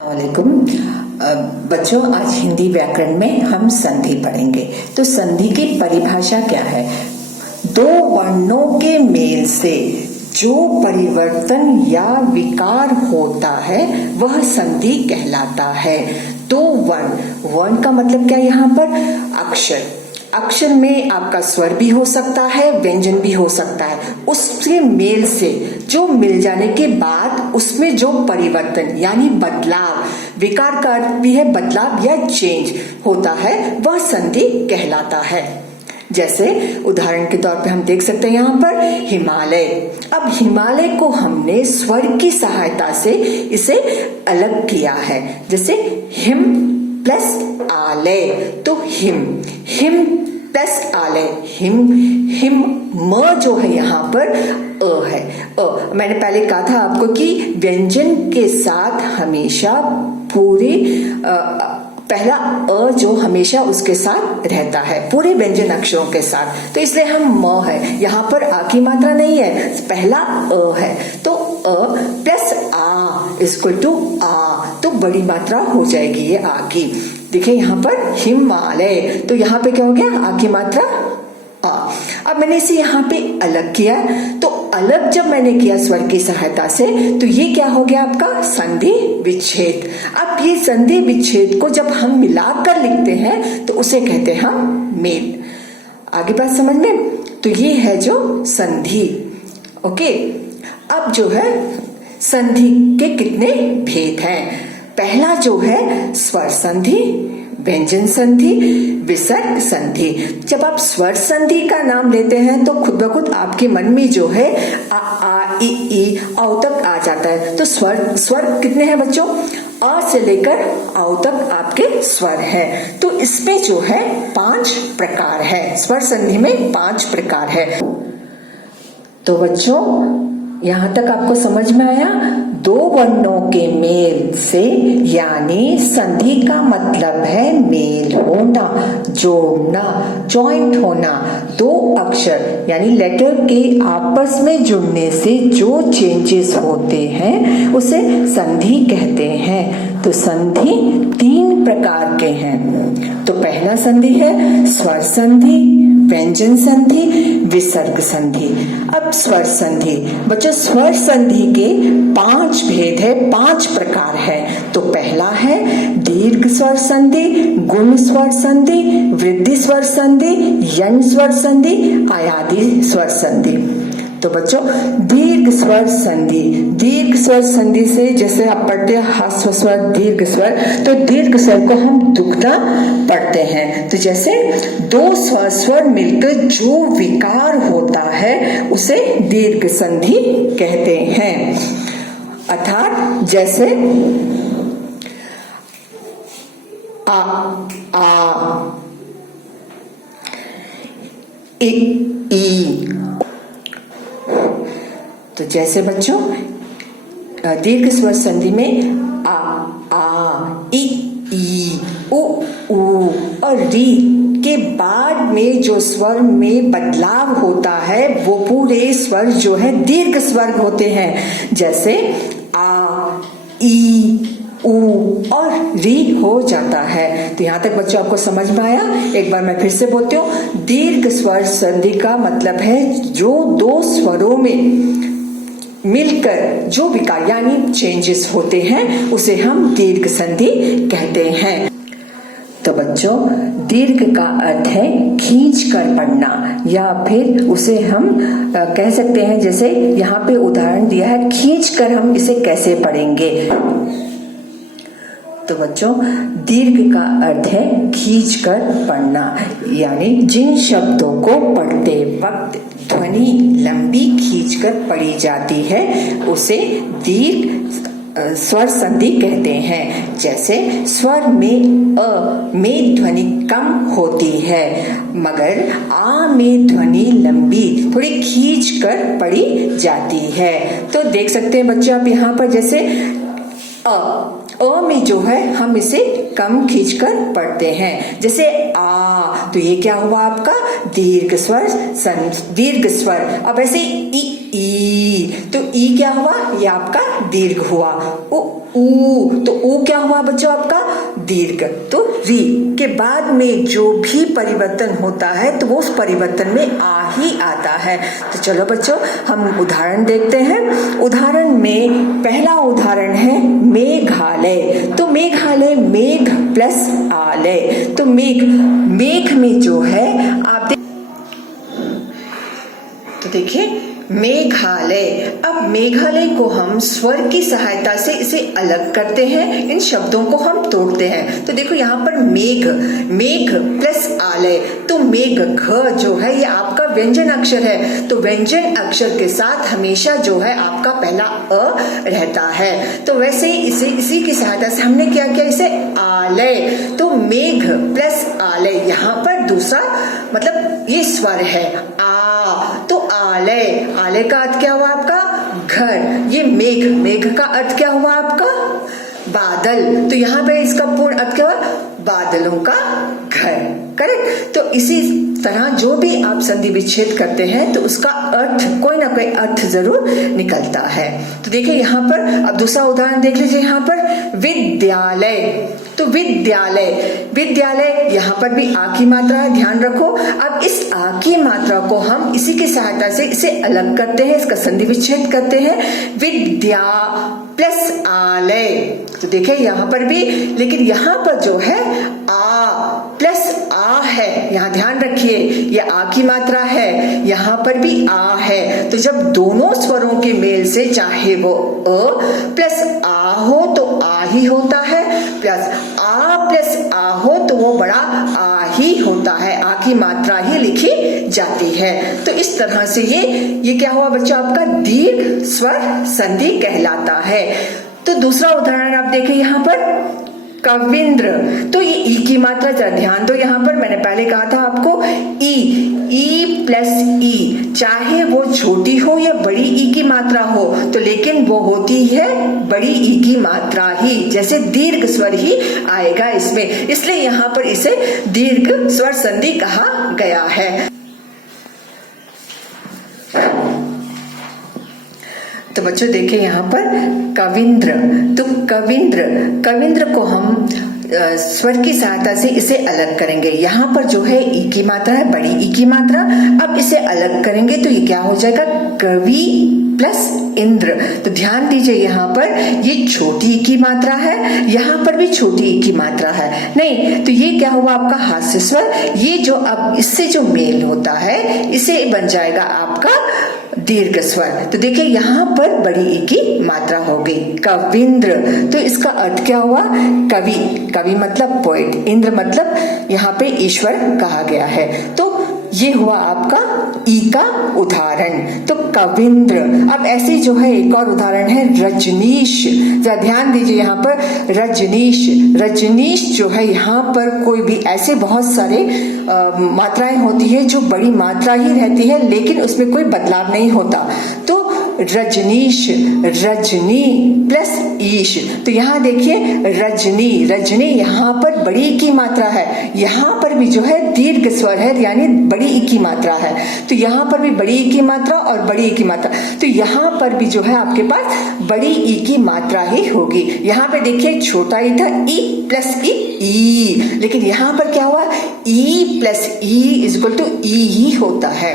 वालेकुम बच्चों, आज हिंदी व्याकरण में हम संधि पढ़ेंगे। तो संधि की परिभाषा क्या है? दो वर्णों के मेल से जो परिवर्तन या विकार होता है वह संधि कहलाता है। दो वर्ण का मतलब क्या? यहाँ पर अक्षर में आपका स्वर भी हो सकता है, व्यंजन भी हो सकता है। उसके मेल से जो मिल जाने के बाद उसमें जो परिवर्तन यानी बदलाव, विकार का अर्थ भी है बदलाव या चेंज होता है, वह संधि कहलाता है। जैसे उदाहरण के तौर पे हम देख सकते हैं यहाँ पर हिमालय। अब हिमालय को हमने स्वर की सहायता से इसे अलग किया है। जैसे हिम प्लस आलय, तो हिम प्लस आलय, हिम म जो है यहाँ पर अ है। मैंने पहले कहा था आपको कि व्यंजन के साथ हमेशा पूरी पहला अ जो हमेशा उसके साथ रहता है, पूरे व्यंजन अक्षरों के साथ। तो इसलिए हम म है, यहाँ पर आ की मात्रा नहीं है, पहला अ है। तो अ प्लस आ इक्वल टू आ, तो बड़ी मात्रा हो जाएगी ये आ की। देखिए यहाँ पर हिमालय, तो यहाँ पे क्या हो गया? आ की मात्रा आ। अब मैंने इसे यहाँ पे अलग किया, तो अलग जब मैंने किया स्वर की सहायता से, तो ये क्या हो गया आपका? संधि विच्छेद। अब ये संधि विच्छेद को जब हम मिलाकर लिखते हैं तो उसे कहते हैं हम मेल। आगे बात समझ में? तो ये है जो संधि। ओके, अब जो है संधि के कितने भेद हैं? पहला जो है स्वर संधि, व्यंजन संधि, विसर्ग संधि। जब आप स्वर संधि का नाम लेते हैं तो खुद ब खुद आपके मन में जो है आ ई औ तक आ जाता है। तो स्वर कितने हैं बच्चों? अ से लेकर औ तक आपके स्वर है। तो इसमें जो है 5 प्रकार है, स्वर संधि में 5 प्रकार है। तो बच्चों यहाँ तक आपको समझ में आया? दो वर्णों के मेल से, यानी संधि का मतलब है मेल होना, जोड़ना, जॉइंट होना। दो अक्षर यानी लेटर के आपस में जुड़ने से जो चेंजेस होते हैं उसे संधि कहते हैं। तो संधि 3 प्रकार के हैं। तो पहला संधि है स्वर संधि, व्यंजन संधि, विसर्ग संधि। अब स्वर संधि बच्चों, स्वर संधि के 5 भेद है, 5 प्रकार है। तो पहला है दीर्घ स्वर संधि, गुण स्वर संधि, वृद्धि स्वर संधि, यण स्वर संधि, आयादी स्वर संधि। तो बच्चों दीर्घ स्वर संधि, दीर्घ स्वर संधि से जैसे आप पढ़ते हैं ह्रस्व स्वर, दीर्घ स्वर, तो दीर्घ स्वर को हम दुगना पढ़ते हैं। तो जैसे 2 स्वर मिलकर जो विकार होता है उसे दीर्घ संधि कहते हैं। अर्थात जैसे आ ई। तो जैसे बच्चों दीर्घ स्वर संधि में आ ई उ और री के बाद में जो स्वर में बदलाव होता है वो पूरे स्वर जो है दीर्घ स्वर होते हैं। जैसे आ ई उ और री हो जाता है। तो यहाँ तक बच्चों आपको समझ में आया? एक बार मैं फिर से बोलती हूँ, दीर्घ स्वर संधि का मतलब है जो 2 स्वरों में मिलकर जो विकार यानी चेंजेस होते हैं उसे हम दीर्घ संधि कहते हैं। तो बच्चों दीर्घ का अर्थ है खींच कर पढ़ना, या फिर उसे हम कह सकते हैं, जैसे यहाँ पे उदाहरण दिया है, खींच कर हम इसे कैसे पढ़ेंगे। तो बच्चों दीर्घ का अर्थ है खींच कर पढ़ना, यानी जिन शब्दों को पढ़ते वक्त ध्वनि लंबी खींचकर पढ़ी जाती है उसे दीर्घ स्वर संधि कहते हैं। जैसे स्वर में अ में ध्वनि कम होती है मगर आ में ध्वनि लंबी थोड़ी खींचकर पढ़ी जाती है। तो देख सकते हैं बच्चों आप यहाँ पर जैसे अ में जो है हम इसे कम खींचकर पढ़ते हैं। जैसे आ, तो ये क्या हुआ आपका? दीर्घ स्वर, दीर्घ स्वर। अब ऐसे ई ई, तो ई क्या हुआ, ये आपका दीर्घ हुआ। ऊ, तो ऊ क्या हुआ बच्चों आपका दीर्घ। तो री के बाद में जो भी परिवर्तन होता है तो वो उस परिवर्तन में आ ही आता है। तो चलो बच्चों हम उदाहरण देखते हैं। उदाहरण में पहला उदाहरण है मेघालय। तो मेघालय मेघ प्लस आलय, तो मेघ, मेघ में जो है आप तो देखिए मेघालय। अब मेघालय को हम स्वर की सहायता से इसे अलग करते हैं, इन शब्दों को हम तोड़ते हैं। तो देखो यहाँ पर मेघ, मेघ प्लस आलय, तो मेघ घ जो है ये आपका व्यंजन अक्षर है, तो व्यंजन अक्षर के साथ हमेशा जो है आपका पहला अ रहता है। तो वैसे ही इसी की सहायता से हमने क्या किया, इसे आलय, तो मेघ प्लस आलय, यहाँ पर दूसरा मतलब ये स्वर है आ, तो आलय, आलय का अर्थ क्या हुआ आपका घर। ये मेघ, मेघ का अर्थ क्या हुआ आपका बादल, तो यहाँ पे इसका पूर्ण अर्थ क्या हुआ बादलों का घर। करेक्ट। तो इसी तरह जो भी आप संधि विच्छेद करते हैं तो उसका अर्थ कोई ना कोई अर्थ जरूर निकलता है। तो देखिए यहाँ पर अब दूसरा उदाहरण देख लीजिए। यहाँ पर विद्यालय, तो विद्यालय, विद्यालय यहाँ पर भी आ की मात्रा है, ध्यान रखो। अब इस आ की मात्रा को हम इसी की सहायता से इसे अलग करते हैं, इसका संधि विच्छेद करते हैं। विद्या प्लस आलय, तो देखिए यहाँ पर भी, लेकिन यहाँ पर जो है आ प्लस आ है, यहाँ ध्यान रखिए ये आ की मात्रा है, यहाँ पर भी आ है। तो जब दोनों स्वरों के मेल से चाहे वो अ प्लस आ हो तो आ ही होता है, प्लस आ हो तो वो बड़ा आ ही होता है, आ की मात्रा ही लिखी जाती है। तो इस तरह से ये क्या हुआ बच्चों आपका दीर्घ स्वर संधि कहलाता है। तो दूसरा उदाहरण आप देखें यहाँ पर कविंद्र, तो ये ई की मात्रा जरा ध्यान दो। यहाँ पर मैंने पहले कहा था आपको ई प्लस ई, चाहे वो छोटी हो या बड़ी ई की मात्रा हो, तो लेकिन वो होती है बड़ी ई की मात्रा ही, जैसे दीर्घ स्वर ही आएगा इसमें, इसलिए यहाँ पर इसे दीर्घ स्वर संधि कहा गया है। तो बच्चों देखिए यहाँ पर कविंद्र, तो कविंद्र को हम स्वर की सहायता से इसे अलग करेंगे। यहाँ पर जो है ई की मात्रा है, बड़ी ई की मात्रा, अब इसे अलग करेंगे तो ये क्या हो जाएगा कवि प्लस इंद्र। तो ध्यान दीजिए यहाँ पर ये छोटी ई की मात्रा है, यहाँ पर भी छोटी ई की मात्रा है, नहीं तो ये क्या हुआ आपका हास्य स्वर, ये जो अब इससे जो मेल होता है इसे बन जाएगा आपका दीर्घ स्वर। तो देखिए यहाँ पर बड़ी ई की मात्रा हो गई कविंद्र, तो इसका अर्थ क्या हुआ कवि, कवि मतलब पोएट, इंद्र मतलब यहाँ पे ईश्वर कहा गया है। तो ये हुआ आपका ई का उदाहरण, तो कविंद्र। अब ऐसे जो है एक और उदाहरण है रजनीश, जरा ध्यान दीजिए यहाँ पर रजनीश, रजनीश जो है यहाँ पर कोई भी ऐसे बहुत सारे मात्राएं होती है जो बड़ी मात्रा ही रहती है लेकिन उसमें कोई बदलाव नहीं होता। तो रजनीश, रजनी प्लस ईश, तो यहाँ देखिए रजनी, रजनी यहाँ पर बड़ी की मात्रा है, यहाँ पर भी जो है दीर्घ स्वर है यानी बड़ी ई की मात्रा है, तो यहाँ पर भी बड़ी ई की मात्रा और बड़ी ई की मात्रा, तो यहाँ पर भी जो है आपके पास बड़ी ई की मात्रा ही होगी। यहाँ पे देखिए छोटा ई था ई प्लस ई, लेकिन यहाँ पर क्या हुआ E plus E is equal to E ही होता है।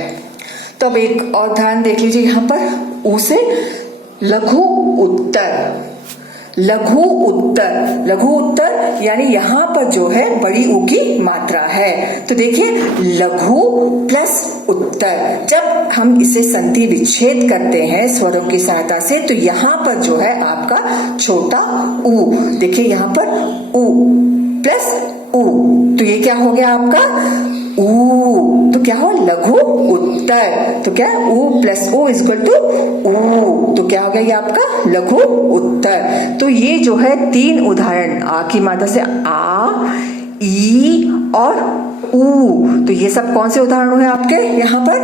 तो अब एक और उदाहरण देख लीजिए यहाँ पर ऊ से लघु उत्तर, लघु उत्तर, लघु उत्तर यानी यहाँ पर जो है बड़ी ऊ की मात्रा है। तो देखिए लघु प्लस उत्तर, जब हम इसे संधि विच्छेद करते हैं स्वरों की सहायता से तो यहाँ पर जो है आपका छोटा ऊ, देखिए यहाँ पर ऊ प्लस ऊ, तो ये क्या हो गया आपका ऊ, तो क्या हो लघु उत्तर, तो क्या ऊ प्लस ऊ इज इक्वल टू ऊ, तो क्या हो गया ये आपका लघु उत्तर। तो ये जो है तीन उदाहरण आ की मात्रा से आ, ई और ऊ, तो ये सब कौन से उदाहरण हुए आपके यहाँ पर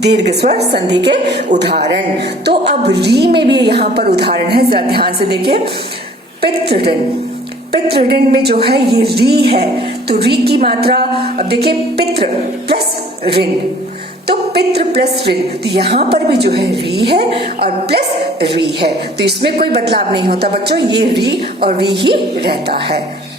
दीर्घ स्वर संधि के उदाहरण। तो अब री में भी यहाँ पर उदाहरण है, जरा ध्यान से देखिए पितृऋण, पितृऋण में जो है ये री है, तो री की मात्रा अब देखिए पितृ प्लस ऋण, तो पितृ प्लस ऋण, तो यहाँ पर भी जो है री है और प्लस री है, तो इसमें कोई बदलाव नहीं होता बच्चों, ये री और री ही रहता है।